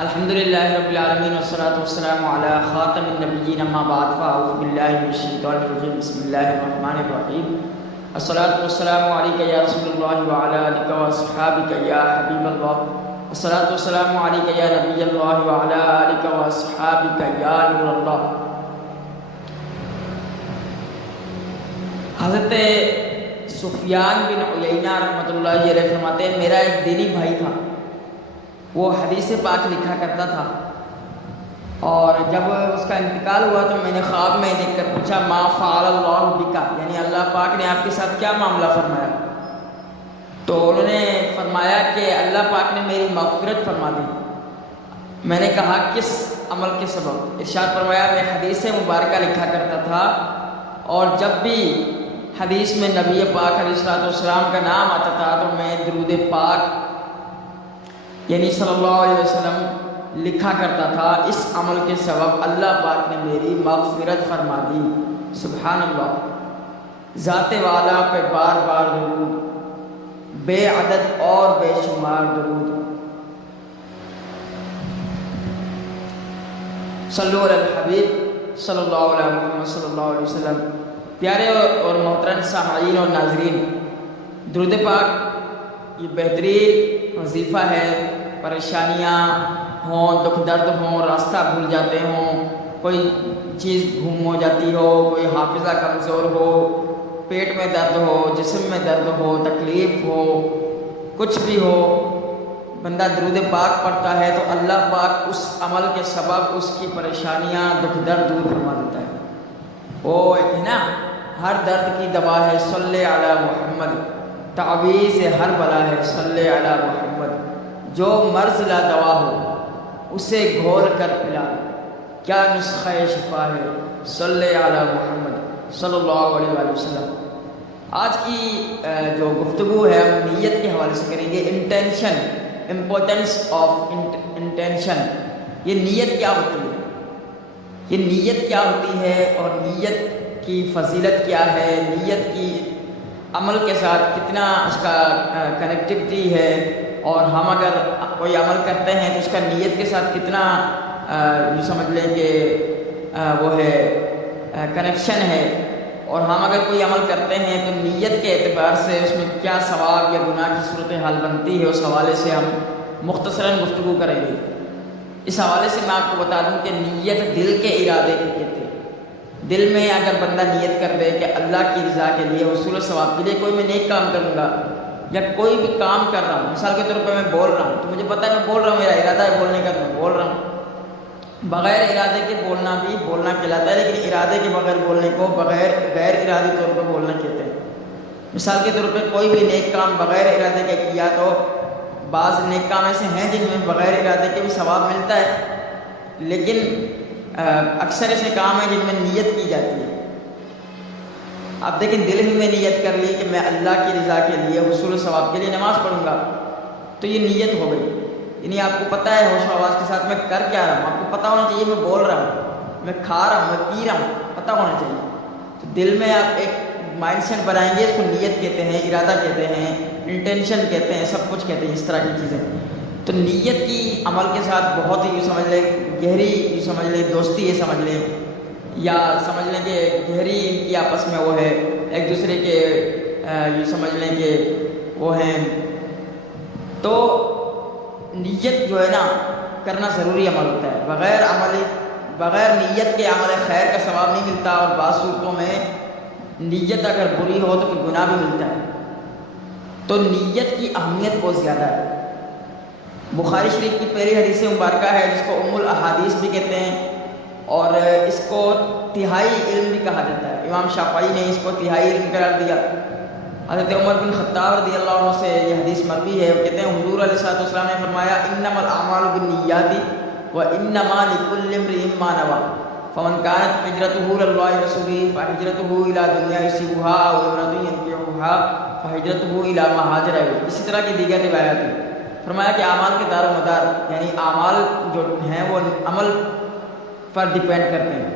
الحمد للہ رب العالمین والصلاة والسلام علی خاتم النبیین اما بعد فاعوذ باللہ من الشیطان الرجیم بسم اللہ الرحمن الرحیم الصلاة والسلام علیک یا رسول اللہ وعلی آلک واصحابک یا حبیب اللہ الصلاة والسلام علیک یا نبی اللہ وعلی آلک واصحابک یا نور اللہ۔ حضرت سفیان بن عیینہ رحمۃ اللہ علیہ فرماتے ہیں میرا ایک دینی بھائی تھا، وہ حدیث پاک لکھا کرتا تھا، اور جب اس کا انتقال ہوا تو میں نے خواب میں دیکھ کر پوچھا ما فعل اللہ بکا، یعنی اللہ پاک نے آپ کے ساتھ کیا معاملہ فرمایا؟ تو انہوں نے فرمایا کہ اللہ پاک نے میری مغفرت فرما دی۔ میں نے کہا کس عمل کے سبب؟ ارشاد فرمایا میں حدیث مبارکہ لکھا کرتا تھا، اور جب بھی حدیث میں نبی پاک علیہ السلام کا نام آتا تھا تو میں درود پاک یعنی صلی اللہ علیہ وسلم لکھا کرتا تھا، اس عمل کے سبب اللہ پاک نے میری مغفرت فرما دی۔ سبحان اللہ، ذات والا پہ بار بار درود، بے عدد اور بے شمار درود۔ صلو علی الحبیب صلی اللہ علیہ محمد صلی اللہ علیہ وسلم۔ پیارے اور محترم سامعین اور ناظرین، درود پاک یہ بہترین وظیفہ ہے۔ پریشانیاں ہوں، دکھ درد ہوں، راستہ بھول جاتے ہوں، کوئی چیز گم ہو جاتی ہو، کوئی حافظہ کمزور ہو، پیٹ میں درد ہو، جسم میں درد ہو، تکلیف ہو، کچھ بھی ہو، بندہ درود پاک پڑھتا ہے تو اللہ پاک اس عمل کے سبب اس کی پریشانیاں دکھ درد دور فرما دیتا ہے۔ وہ ایک ہے نا، ہر درد کی دوا ہے صلی علی محمد، تعویذ ہر بلا ہے صلی علی محمد، جو مرض لا دوا ہو اسے گھول کر پلا، کیا نسخہ شفا ہے صلی علی محمد صلی اللہ علیہ وآلہ وسلم۔ آج کی جو گفتگو ہے ہم نیت کے حوالے سے کریں گے۔ انٹینشن، امپورٹنس آف انٹینشن، یہ نیت کیا ہوتی ہے، یہ نیت کیا ہوتی ہے، اور نیت کی فضیلت کیا ہے، نیت کی عمل کے ساتھ کتنا اس کا کنیکٹیوٹی ہے، اور ہم اگر کوئی عمل کرتے ہیں تو اس کا نیت کے ساتھ کتنا یہ سمجھ لیں کہ وہ ہے کنیکشن ہے، اور ہم اگر کوئی عمل کرتے ہیں تو نیت کے اعتبار سے اس میں کیا ثواب یا گناہ کی صورتحال بنتی ہے، اس حوالے سے ہم مختصراً گفتگو کریں گے۔ اس حوالے سے میں آپ کو بتا دوں کہ نیت دل کے ارادے کو کہتے ہیں۔ دل میں اگر بندہ نیت کر دے کہ اللہ کی رضا کے لیے، حصول ثواب کے لیے کوئی میں نیک کام کروں گا، یا کوئی بھی کام کر رہا ہوں، مثال کے طور پہ میں بول رہا ہوں تو مجھے پتہ ہے میں بول رہا ہوں، میرا ارادہ ہے بولنے کا تو میں بول رہا ہوں۔ بغیر ارادے کے بولنا بھی بولنا کہلاتا ہے، لیکن ارادے کے بغیر بولنے کو غیر ارادی طور پہ بولنا کہتے ہیں۔ مثال کے طور پہ کوئی بھی نیک کام بغیر ارادے کے کیا تو بعض نیک کام ایسے ہیں جن میں بغیر ارادے کے بھی ثواب ملتا ہے، لیکن اکثر ایسے کام ہیں جن میں نیت کی جاتی ہے۔ اب دیکھیں، دل ہی میں نیت کر لی کہ میں اللہ کی رضا کے لیے، حصول ثواب کے لیے نماز پڑھوں گا، تو یہ نیت ہو گئی۔ یعنی آپ کو پتہ ہے ہوش و آواز کے ساتھ میں کر کیا رہا ہوں، آپ کو پتہ ہونا چاہیے میں بول رہا ہوں، میں کھا رہا ہوں، میں پی رہا ہوں، پتہ ہونا چاہیے۔ تو دل میں آپ ایک مائنڈ سیٹ بنائیں گے، اس کو نیت کہتے ہیں، ارادہ کہتے ہیں، انٹینشن کہتے ہیں، سب کچھ کہتے ہیں، اس طرح کی چیزیں۔ تو نیت کی عمل کے ساتھ بہت ہی سمجھ لیں گہری سمجھ لیں دوستی ہے، سمجھ لیں، یا سمجھ لیں کہ گہری ان کی آپس میں وہ ہے، ایک دوسرے کے یہ سمجھ لیں کہ وہ ہیں۔ تو نیت جو ہے نا کرنا ضروری عمل ہوتا ہے، بغیر نیت کے عمل خیر کا ثواب نہیں ملتا، اور بعض صورتوں میں نیت اگر بری ہو تو پھر گناہ بھی ملتا ہے۔ تو نیت کی اہمیت بہت زیادہ ہے۔ بخاری شریف کی پہلی حدیث مبارکہ ہے جس کو ام الاحادیث بھی کہتے ہیں، اور اس کو تہائی علم بھی کہا جاتا ہے۔ امام شافعی نے اس کو تہائی علم قرار دیا۔ حضرت عمر بن خطاب رضی اللہ عنہ سے یہ حدیث مروی ہے، وہ کہتے ہیں حضور علیہ السلام نے فرمایا انما الاعمال بالنیات وانما لكل امرئ ما نوى فمن كانت هجرته الى الله ورسوله فهجرته الى دنيا يصيبها او امرأة ينكحها فهجرته الى ما هاجر اليه۔ اسی طرح کی دیگر روایات ہیں۔ فرمایا کہ اعمال کے دار و مدار، یعنی اعمال جو ہیں وہ عمل پر ڈیپینڈ کرتے ہیں،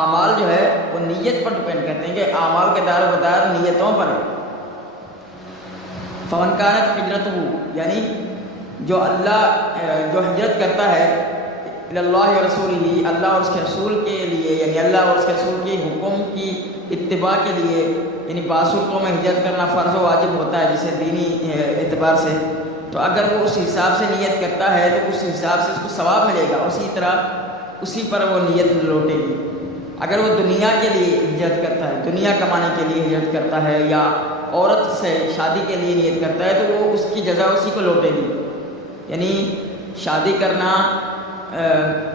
اعمال جو ہے وہ نیت پر ڈیپینڈ کرتے ہیں کہ اعمال کے دار و مدار نیتوں پر ہے۔ فمن کانت ہجرتہ، یعنی جو ہجرت کرتا ہے اللہ و رسول ہی، اللہ اور اس کے رسول کے لیے، یعنی اللہ اور اس کے رسول کے حکم کی اتباع کے لیے، یعنی بعض صورتوں میں ہجرت کرنا فرض و واجب ہوتا ہے جسے دینی اعتبار سے، تو اگر وہ اس حساب سے نیت کرتا ہے تو اس حساب سے اس کو ثواب ملے گا، اسی طرح اسی پر وہ نیت لوٹے گی۔ اگر وہ دنیا کے لیے ہجرت کرتا ہے، دنیا کمانے کے لیے ہجرت کرتا ہے، یا عورت سے شادی کے لیے نیت کرتا ہے، تو وہ اس کی جزا اسی کو لوٹے گی۔ یعنی شادی کرنا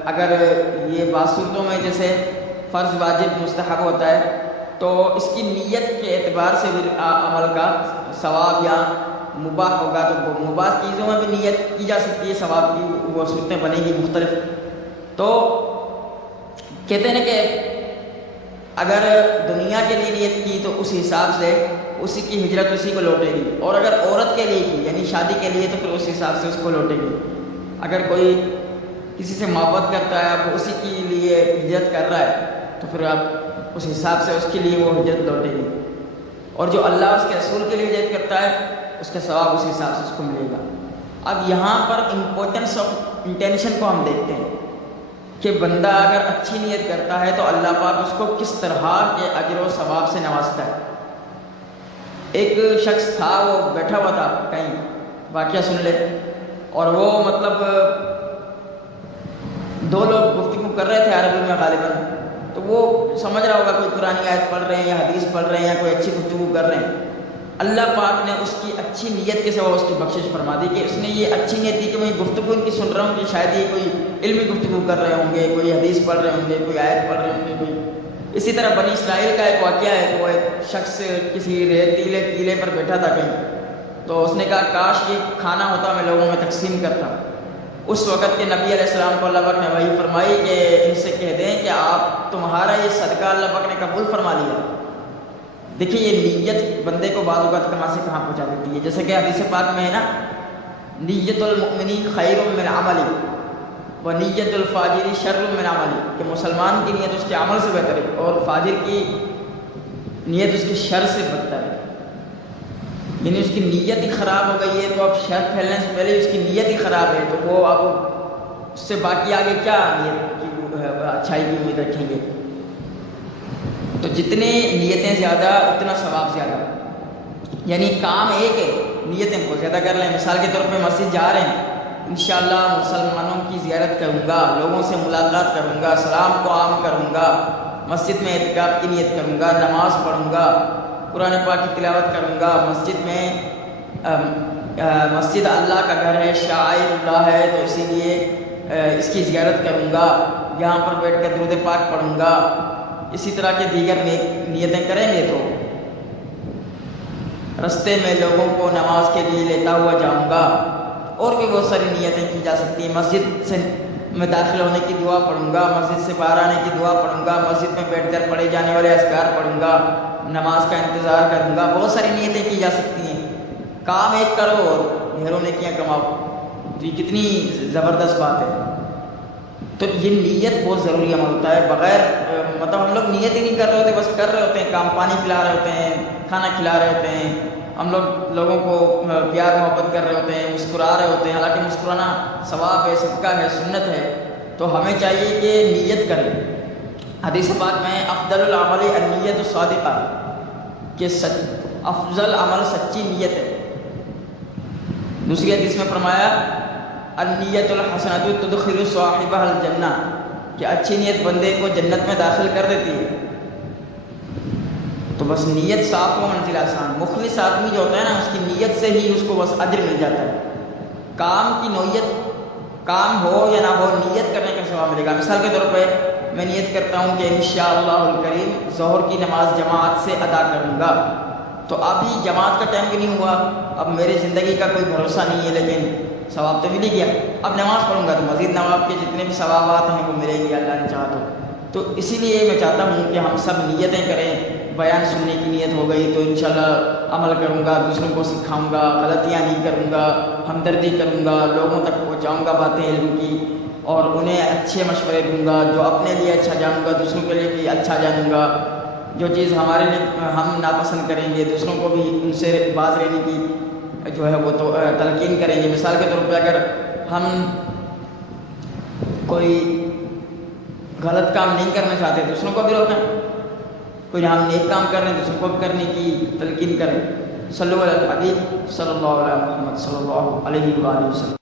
اگر یہ بعض صورتوں میں جیسے فرض واجب مستحب ہوتا ہے، تو اس کی نیت کے اعتبار سے بھی عمل کا ثواب یا مباح ہوگا، تو مباح چیزوں میں بھی نیت کی جا سکتی ہے، ثواب کی وہ صورتیں بنے گی مختلف۔ تو کہتے ہیں کہ اگر دنیا کے لیے نیت کی تو اس حساب سے اسی کی ہجرت اسی کو لوٹے گی، اور اگر عورت کے لیے کی یعنی شادی کے لیے تو پھر اس حساب سے اس کو لوٹے گی۔ اگر کوئی کسی سے محبت کرتا ہے، اب اسی کے لیے ہجرت کر رہا ہے، تو پھر آپ اس حساب سے اس کے لیے وہ ہجرت لوٹے گی، اور جو اللہ اور اس کے رسول کے لیے ہجرت کرتا ہے اس کا ثواب اس حساب سے اس کو ملے گا۔ اب یہاں پر امپورٹنس آف انٹینشن کو ہم دیکھتے ہیں کہ بندہ اگر اچھی نیت کرتا ہے تو اللہ پاک اس کو کس طرح کے اجر و ثواب سے نوازتا ہے۔ ایک شخص تھا، وہ بیٹھا ہوا تھا کہیں، واقعہ سن لے، اور وہ مطلب دو لوگ گفتگو کر رہے تھے عربی میں غالباً، تو وہ سمجھ رہا ہوگا کوئی قرآن آیت پڑھ رہے ہیں یا حدیث پڑھ رہے ہیں یا کوئی اچھی گفتگو کر رہے ہیں۔ اللہ پاک نے اس کی اچھی نیت کے سوا اس کی بخشش فرما دی کہ اس نے یہ اچھی نیت دی کہ میں گفتگو ان کی سن رہا ہوں کہ شاید یہ کوئی علمی گفتگو کر رہے ہوں گے، کوئی حدیث پڑھ رہے ہوں گے، کوئی آیت پڑھ رہے ہوں گے، کوئی اسی طرح بنی اسرائیل کا ایک واقعہ ہے کہ وہ ایک شخص کسی ریتیلے ٹیلے پر بیٹھا تھا کہیں، تو اس نے کہا کاش یہ کھانا ہوتا میں لوگوں میں تقسیم کرتا۔ اس وقت کے نبی علیہ السلام کو اللہ پاک نے وحی فرمائی کہ ان سے کہہ دیں کہ آپ تمہارا یہ صدقہ اللہ پاک نے قبول فرما لیا۔ دیکھیے یہ نیت بندے کو بعض اوقات کہاں سے کہاں پہنچا دیتی ہے، جیسے کہ حدیث پاک میں ہے نا، نیت المؤمن خیر من عملی و نیت الفاجر شر من عملی، کہ مسلمان کی نیت اس کے عمل سے بہتر ہے اور فاجر کی نیت اس کے شر سے بدتر ہے۔ یعنی اس کی نیت ہی خراب ہو گئی ہے، تو اب شر پھیلنے سے پہلے اس کی نیت ہی خراب ہے، تو وہ اب اس سے باقی آگے کیا نیت کی اچھائی کی امید رکھیں گے۔ تو جتنے نیتیں زیادہ اتنا ثواب زیادہ، یعنی کام ایک ہے، نیتیں کو زیادہ کر لیں۔ مثال کے طور پہ مسجد جا رہے ہیں، انشاءاللہ مسلمانوں کی زیارت کروں گا، لوگوں سے ملاقات کروں گا، سلام کو عام کروں گا، مسجد میں اعتکاف کی نیت کروں گا، نماز پڑھوں گا، قرآن پاک کی تلاوت کروں گا، مسجد میں مسجد اللہ کا گھر ہے، شاعر اللہ ہے، تو اسی لیے اس کی زیارت کروں گا، یہاں پر بیٹھ کر درود پاک پڑھوں گا، اسی طرح کے دیگر نیتیں کریں گے تو رستے میں لوگوں کو نماز کے لیے لیتا ہوا جاؤں گا، اور بھی بہت ساری نیتیں کی جا سکتی ہیں۔ مسجد سے میں داخل ہونے کی دعا پڑھوں گا، مسجد سے باہر آنے کی دعا پڑھوں گا، مسجد میں بیٹھ کر پڑھے جانے والے اذکار پڑھوں گا، نماز کا انتظار کروں گا، بہت ساری نیتیں کی جا سکتی ہیں۔ کام ایک کرو اور ڈھیروں نیکیاں کماؤ، تو یہ کتنی زبردست بات ہے۔ تو یہ نیت بہت ضروری عمل ہوتا ہے، بغیر مطلب ہم لوگ نیت ہی نہیں کر رہے ہوتے، بس کر رہے ہوتے ہیں کام، پانی پلا رہے ہوتے ہیں، کھانا کھلا رہے ہوتے ہیں، ہم لوگ لوگوں کو پیار محبت کر رہے ہوتے ہیں، مسکرا رہے ہوتے ہیں، حالانکہ مسکرانا ثواب ہے، صدقہ ہے، سنت ہے، تو ہمیں چاہیے کہ نیت کریں۔ حدیث پاک میں افضل العمل النیت الصادقہ، کہ افضل عمل سچی نیت ہے۔ دوسری حدیث میں فرمایا النیت الحسنۃ تدخل صاحبہ الجنہ، کہ اچھی نیت بندے کو جنت میں داخل کر دیتی ہے۔ تو بس نیت صاف ہو منزل آسان، مخلص آدمی جو ہوتا ہے نا، اس کی نیت سے ہی اس کو بس اجر مل جاتا ہے۔ کام کی نوعیت، کام ہو یا نہ ہو، نیت کرنے کا ثواب ملے گا۔ مثال کے طور پہ میں نیت کرتا ہوں کہ انشاءاللہ الکریم ظہر کی نماز جماعت سے ادا کروں گا، تو ابھی جماعت کا ٹائم بھی نہیں ہوا، اب میری زندگی کا کوئی بھروسہ نہیں ہے، لیکن ثواب تو مل ہی گیا۔ اب نماز پڑھوں گا تو مزید نواب کے جتنے بھی ثوابات ہیں وہ ملیں گے اللہ نے چاہا تو اسی لیے میں چاہتا ہوں کہ ہم سب نیتیں کریں۔ بیان سننے کی نیت ہو گئی تو انشاءاللہ عمل کروں گا، دوسروں کو سکھاؤں گا، غلطیاں نہیں کروں گا، ہمدردی کروں گا، لوگوں تک پہنچاؤں گا باتیں علم کی، اور انہیں اچھے مشورے دوں گا، جو اپنے لیے اچھا جانوں گا دوسروں کے لیے بھی اچھا جانوں گا، جو چیز ہمارے لیے ہم ناپسند کریں گے دوسروں کو بھی ان سے باز رہنے کی جو ہے وہ تو تلقین کریں گے. مثال کے طور پہ اگر ہم کوئی غلط کام نہیں کرنا چاہتے دوسروں کو بھی روکیں, کوئی ہم نیک کام کر رہے ہیں دوسروں کو بھی کرنے کی تلقین کریں. صلو علی الحبیب صلی اللہ علیہ محمد صلی اللہ علیہ وآلہ وسلم.